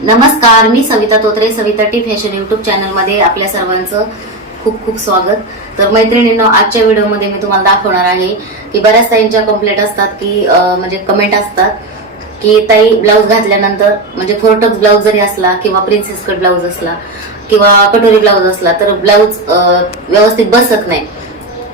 नमस्कार मी Savita Totre Savita T fashion YouTube चॅनलमध्ये आपल्या सर्वांचं खूप खूप स्वागत. तर मैत्रिणींनो आजच्या व्हिडिओमध्ये मी तुम्हाला दाखवणार आहे की बऱ्याच ताईंच्या कंप्लेंट असतात की म्हणजे कमेंट असतात की ताई ब्लाऊज घातल्यानंतर म्हणजे फोरटक्स ब्लाऊज जरी असला किंवा प्रिन्सेस कट ब्लाऊज असला किंवा कटोरी ब्लाऊज असला तर ब्लाऊज व्यवस्थित बसत नाही.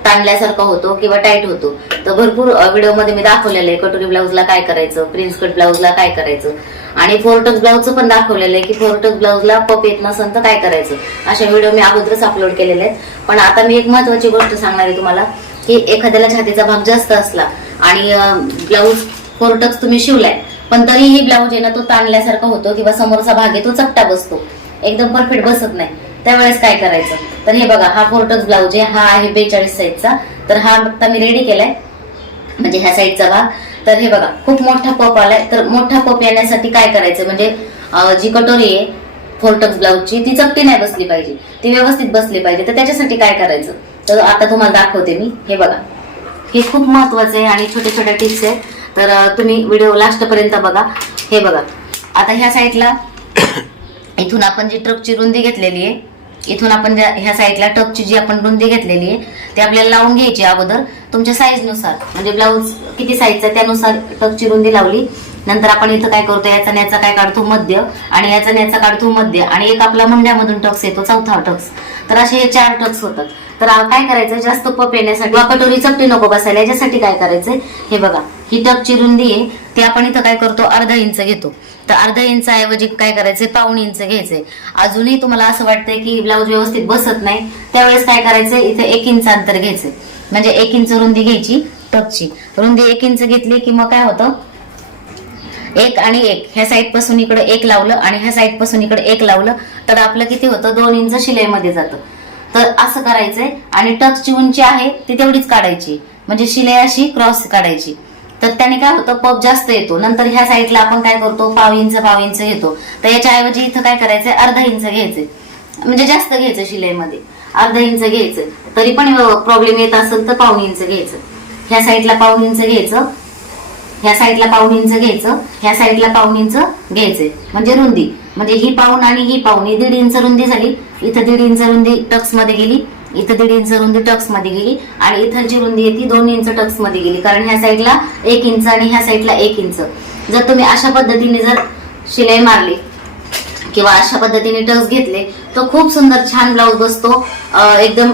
ताणल्यासारखा होतो किंवा टाईट होतो. तर भरपूर व्हिडिओमध्ये मी दाखवलेलं आहे कटोरी ब्लाऊजला काय करायचं प्रिन्स कट ब्लाऊजला काय करायचं. आणि फोरटक ब्लाऊजचं पण दाखवलेलं आहे की फोरटक ब्लाऊजला पप येत नसेल तर काय करायचं. अशा व्हिडिओ मी अगोदरच अपलोड केलेले आहेत. पण आता मी एक महत्वाची गोष्ट सांगणार आहे तुम्हाला की एखाद्याला छातीचा भाग जास्त असला आणि ब्लाऊज फोरटक्स तुम्ही शिवलाय पण तरीही ब्लाऊज आहे ना तो ताणल्यासारखा होतो किंवा समोरचा भाग आहे तो चपटा बसतो. एकदम परफेक्ट बसत नाही. त्यावेळेस काय करायचं? तर हे बघा हा फोरटक्स ब्लाऊज आहे हा आहे बेचाळीस साईजचा. तर हा आता मी रेडी केलाय. म्हणजे ह्या साईडचा भाग तर हे बघा खूप मोठा पप आलाय. तर मोठा पप येण्यासाठी काय करायचं? म्हणजे जी कटोरी आहे फोर्टक्स ब्लाऊजची ती चपटी नाही बसली पाहिजे. ती व्यवस्थित बसली पाहिजे. तर त्याच्यासाठी काय करायचं? तर आता तुम्हाला दाखवते मी. हे बघा. हे खूप महत्वाचं आहे आणि छोट्या छोट्या टिप्स आहेत तर तुम्ही व्हिडिओ लास्ट पर्यंत बघा. हे बघा. आता ह्या साईडला इथून आपण जी ट्रकची रुंदी घेतलेली आहे इथून आपण ह्या साईडला टपची जी आपण रुंदी घेतलेली आहे ती आपल्याला लावून घ्यायची अगोदर. तुमच्या साईजनुसार. म्हणजे ब्लाऊज किती साईजचा त्यानुसार टपची रुंदी लावली. नंतर आपण इथं काय करतो याचा न्याचा काय काढतो? मध्य. आणि याचा न्याचा काढतो मध्य. आणि एक आपला मुंड्यामधून टक्स येतो चौथा टक्स. तर असे हे चार टक्स होतात. तर काय करायचं जास्त पप येण्यासाठी. कटोरी चपटी नको बसायला. याच्यासाठी काय करायचंय? हे बघा. ही टपची रुंदी आहे ती आपण इथं काय करतो? अर्धा इंच घेतो. तर अर्धा इंच ऐवजी काय करायचंय? पाऊण इंच घ्यायचंय. अजूनही तुम्हाला असं वाटतंय की ब्लाऊज व्यवस्थित बसत नाही. त्यावेळेस काय करायचंय? इथे एक इंच अंतर घ्यायचंय. म्हणजे एक इंच रुंदी घ्यायची टपची रुंदी एक इंच घेतली की मग काय होतं? एक आणि एक. ह्या साईडपासून इकडे एक लावलं आणि ह्या साईडपासून इकडे एक लावलं. तर आपलं किती होतं? दोन इंच शिलाईमध्ये जातं. तर असं करायचंय. आणि टक्सची उंची आहे ती तेवढीच काढायची. म्हणजे शिलाई अशी क्रॉस काढायची. तर त्याने काय होतं पप जास्त येतो. नंतर ह्या साईडला आपण काय करतो पाव इंच पाव इंच घेतो. तर याच्याऐवजी इथं काय करायचंय अर्धा इंच घ्यायचंय. म्हणजे जास्त घ्यायचं शिलाईमध्ये. अर्धा इंच घ्यायचं तरी पण प्रॉब्लेम येत असेल तर पाऊन इंच घ्यायचं. ह्या साईडला पाऊन इंच घ्यायचं. ह्या साईडला पाऊन इंच घ्यायचं ह्या साईडला पाऊन इंच घ्यायचंय. म्हणजे रुंदी. म्हणजे ही पाऊन आणि ही पाऊन ही दीड इंच रुंदी झाली इथं दीड इंच रुंदी टक्समध्ये गेली इथं दीड इंच रुंदी टक्समध्ये गेली आणि इथं जी रुंदी आहे ती दोन इंच टक्समध्ये गेली. कारण ह्या साईडला एक इंच आणि ह्या साईडला एक इंच. जर तुम्ही अशा पद्धतीने जर शिलाई मारली किंवा अशा पद्धतीने टक्स घेतले तर खूप सुंदर छान ब्लाऊज बसतो. एकदम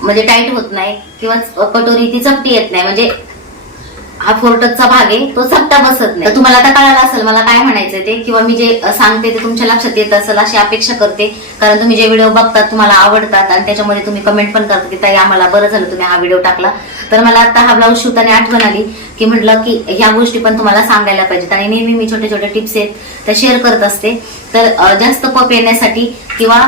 म्हणजे टाईट होत नाही किंवा कटोरी ती चपटी येत नाही. म्हणजे हा फोर्टचा भाग आहे तो सत्ता बसत नाही. तुम्हाला आता कळालं असेल मला काय म्हणायचंय ते? किंवा मी जे सांगते ते तुमच्या लक्षात येत असेल अशी अपेक्षा करते. कारण तुम्ही जे व्हिडिओ बघतात तुम्हाला आवडतात आणि त्याच्यामध्ये तुम्ही कमेंट पण करता की ताई आम्हाला बरं झालं तुम्ही हा व्हिडिओ टाकला. तर मला आता हा ब्लाऊज शिवताना आठवण आली की म्हटलं की ह्या गोष्टी पण तुम्हाला सांगायला पाहिजेत. आणि नेहमी मी छोटे छोटे टिप्स आहेत त्या शेअर करत असते. तर जास्त पप येण्यासाठी किंवा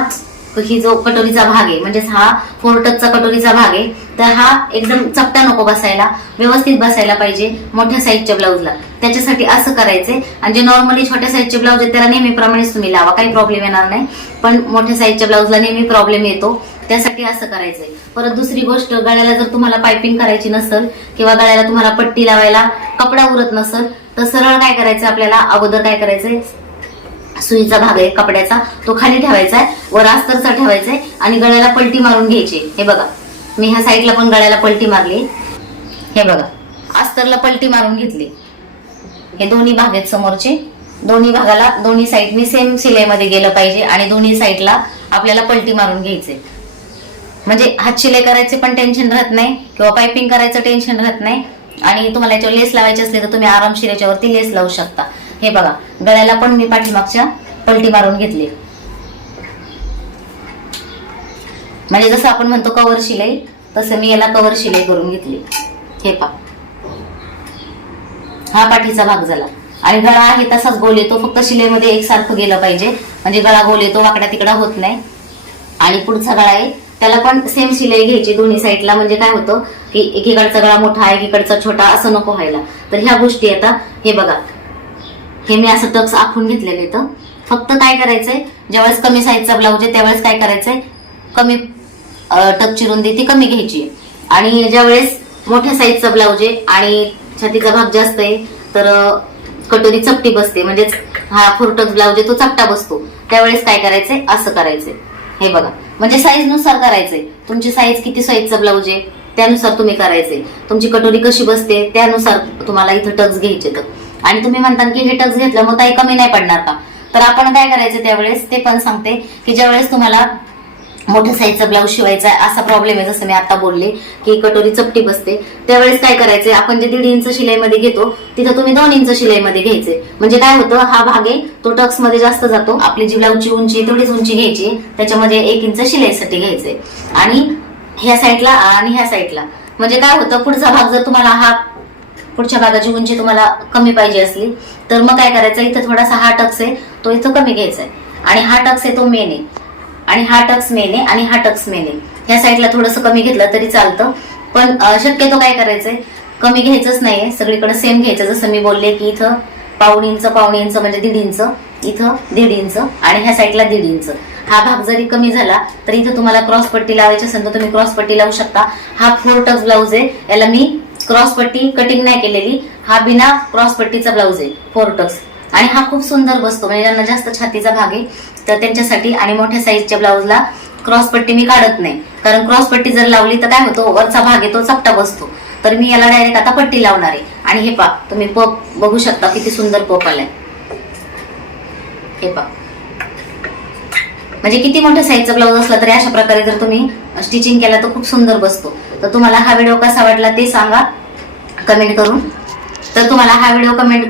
ही जो कटोरीचा भाग आहे म्हणजेच हा फोर टचचा कटोरीचा भाग आहे तर हा एकदम चपटा नको बसायला व्यवस्थित बसायला पाहिजे मोठ्या साईजच्या ब्लाऊजला त्याच्यासाठी असं करायचंय आणि जे नॉर्मली छोट्या साईजचे ब्लाऊज आहेत त्याला नेहमीप्रमाणेच तुम्ही लावा काही प्रॉब्लेम येणार नाही. पण मोठ्या साईजच्या ब्लाऊजला नेहमी प्रॉब्लेम येतो त्यासाठी असं करायचंय. परत दुसरी गोष्ट गळ्याला जर तुम्हाला पायपिंग करायची नसेल किंवा गळ्याला तुम्हाला पट्टी लावायला कपडा उरत नसेल तर सरळ काय करायचं आपल्याला? अगोदर काय करायचंय? सुईचा भाग आहे कपड्याचा. तो खाली ठेवायचा आहे वर अस्तरचा ठेवायचा आहे आणि गळ्याला पलटी मारून घ्यायची हे बघा. मी ह्या साईडला पण गळ्याला पलटी मारली. हे बघा. अस्तरला पलटी मारून घेतली. हे दोन्ही भाग आहेत समोरचे. दोन्ही भागाला दोन्ही साईडनी सेम शिलाईमध्ये गेलं पाहिजे आणि दोन्ही साईडला आपल्याला पलटी मारून घ्यायचे म्हणजे हात शिलाई करायचे पण टेन्शन राहत नाही किंवा पायपिंग करायचं टेन्शन राहत नाही. आणि तुम्हाला याच्यावर लेस लावायची असली तर तुम्ही आरामशीर याच्यावरती लेस लावू शकता. हे बघा गळ्याला पण मी पाठीमागच्या पलटी मारून घेतली. म्हणजे जसं आपण म्हणतो कवर शिलाई तसं मी याला कवर शिलाई करून घेतली. हे पा हा पाठीचा भाग झाला. आणि गळा आहे तसाच गोल येतो फक्त शिलेमध्ये एकसारखं गेलं पाहिजे. म्हणजे गळा गोल येतो वाकडा तिकडा होत नाही. आणि पुढचा गळा आहे त्याला पण सेम शिलाई घ्यायची दोन्ही साईडला म्हणजे काय होतं की एकीकडचा गळा मोठा आहे एकीकडचा छोटा असं नको व्हायला. तर ह्या गोष्टी आता हे बघा. हे मी असं टक्स आखून घेतलेले इथं. फक्त काय करायचंय ज्यावेळेस कमी साईजचा ब्लाऊज आहे त्यावेळेस काय करायचंय कमी अं, टकची रुंदी ती कमी घ्यायची. आणि ज्यावेळेस मोठ्या साईजचा ब्लाऊज आहे आणि छातीचा भाग जास्त आहे तर कटोरी चपटी बसते. म्हणजेच हा फोरटक्स ब्लाऊज आहे तो चपटा बसतो. त्यावेळेस काय करायचंय असं करायचंय. हे बघा. म्हणजे साईजनुसार करायचंय. तुमची साईज किती साईजचा ब्लाऊज आहे त्यानुसार तुम्ही करायचंय. तुमची कटोरी कशी बसते त्यानुसार तुम्हाला इथं टक्स घ्यायचे तर आणि तुम्ही म्हणता की हे टक्स घेतलं मग ताई कमी नाही पडणार का? तर आपण काय करायचं त्यावेळेस? ते पण सांगते की ज्यावेळेस तुम्हाला मोठ्या साईजचा ब्लाऊज शिवायचा असा प्रॉब्लेम आहे जसं मी आता बोलले की कटोरी चपटी बसते त्यावेळेस काय करायचंय? आपण जे दीड इंच शिलाईमध्ये घेतो तिथं तुम्ही दोन इंच शिलाईमध्ये घ्यायचे. म्हणजे काय होतं हा भाग आहे तो टक्समध्ये जास्त जातो. आपली जी ब्लाऊजची उंची तेवढीच उंची घ्यायची. त्याच्यामध्ये एक इंच शिलाईसाठी घ्यायचंय. आणि ह्या साईडला आणि ह्या साईडला म्हणजे काय होतं पुढचा भाग जर तुम्हाला हा पुढच्या भागाची उंची तुम्हाला कमी पाहिजे असली तर मग काय करायचं? इथं थोडासा हा टक्स आहे तो इथं कमी घ्यायचा आहे. आणि हा टक्स आहे तो मेन आहे. आणि हा टक्स मेन आहे आणि हा टक्स मेन आहे. ह्या साईडला थोडंसं कमी घेतलं तरी चालतं. पण शक्यतो काय करायचंय? कमी घ्यायचंच नाहीये. सगळीकडे सेम घ्यायचं. जसं मी बोलले की इथं पाऊण इंच पाऊण इंच म्हणजे दीड इंच इथं दीड इंच आणि ह्या साईडला दीड इंच. हा भाग जरी कमी झाला तर इथं तुम्हाला क्रॉस पट्टी लावायची असेल तर तुम्ही क्रॉस पट्टी लावू शकता. हा फोर टक्स ब्लाऊज आहे. याला मी क्रॉस पट्टी कटिंग नाही केलेली. हा बिना क्रॉस पट्टीचा ब्लाऊज आहे फोर टक्स आणि हा खूप सुंदर बसतो म्हणजे ज्यांना जास्त छातीचा भाग आहे तर त्यांच्यासाठी आणि मोठ्या साईजच्या ब्लाऊजला क्रॉस पट्टी मी काढत नाही. कारण क्रॉस पट्टी जर लावली तर काय होतो वरचा भाग आहे तो चपटा बसतो. तर मी याला डायरेक्ट आता पट्टी लावणार आहे. आणि हे पा तुम्ही पप बघू शकता किती सुंदर पप आलाय. हे पा म्हणजे किती मोठ्या साईजचा ब्लाऊज असला तरी अशा प्रकारे जर तुम्ही स्टिचिंग केला तर खूप सुंदर बसतो. तर तुम्हाला हा व्हिडिओ कसा वाटला ते सांगा कमेंट करून. तर तुम्हाला हा व्हिडिओ कमेंट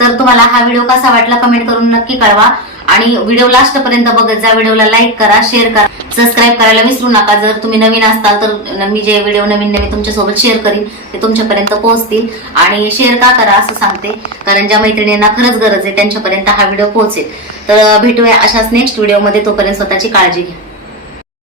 तर तुम्हाला हा व्हिडिओ कसा वाटला कमेंट करून नक्की कळवा. आणि व्हिडिओ लास्टपर्यंत बघत जा. व्हिडिओला लाईक करा शेअर करा. सबस्क्राईब करायला विसरू नका. जर तुम्ही नवीन असताल तर मी जे व्हिडिओ नवीन नवीन तुमच्यासोबत शेअर करीन ते तुमच्यापर्यंत पोहोचतील. आणि शेअर का करा असं सांगते. कारण ज्या मैत्रिणींना खरंच गरज आहे त्यांच्यापर्यंत हा व्हिडिओ पोहोचेल. तर भेटूया अशाच नेक्स्ट व्हिडिओमध्ये तोपर्यंत स्वतःची काळजी घ्या.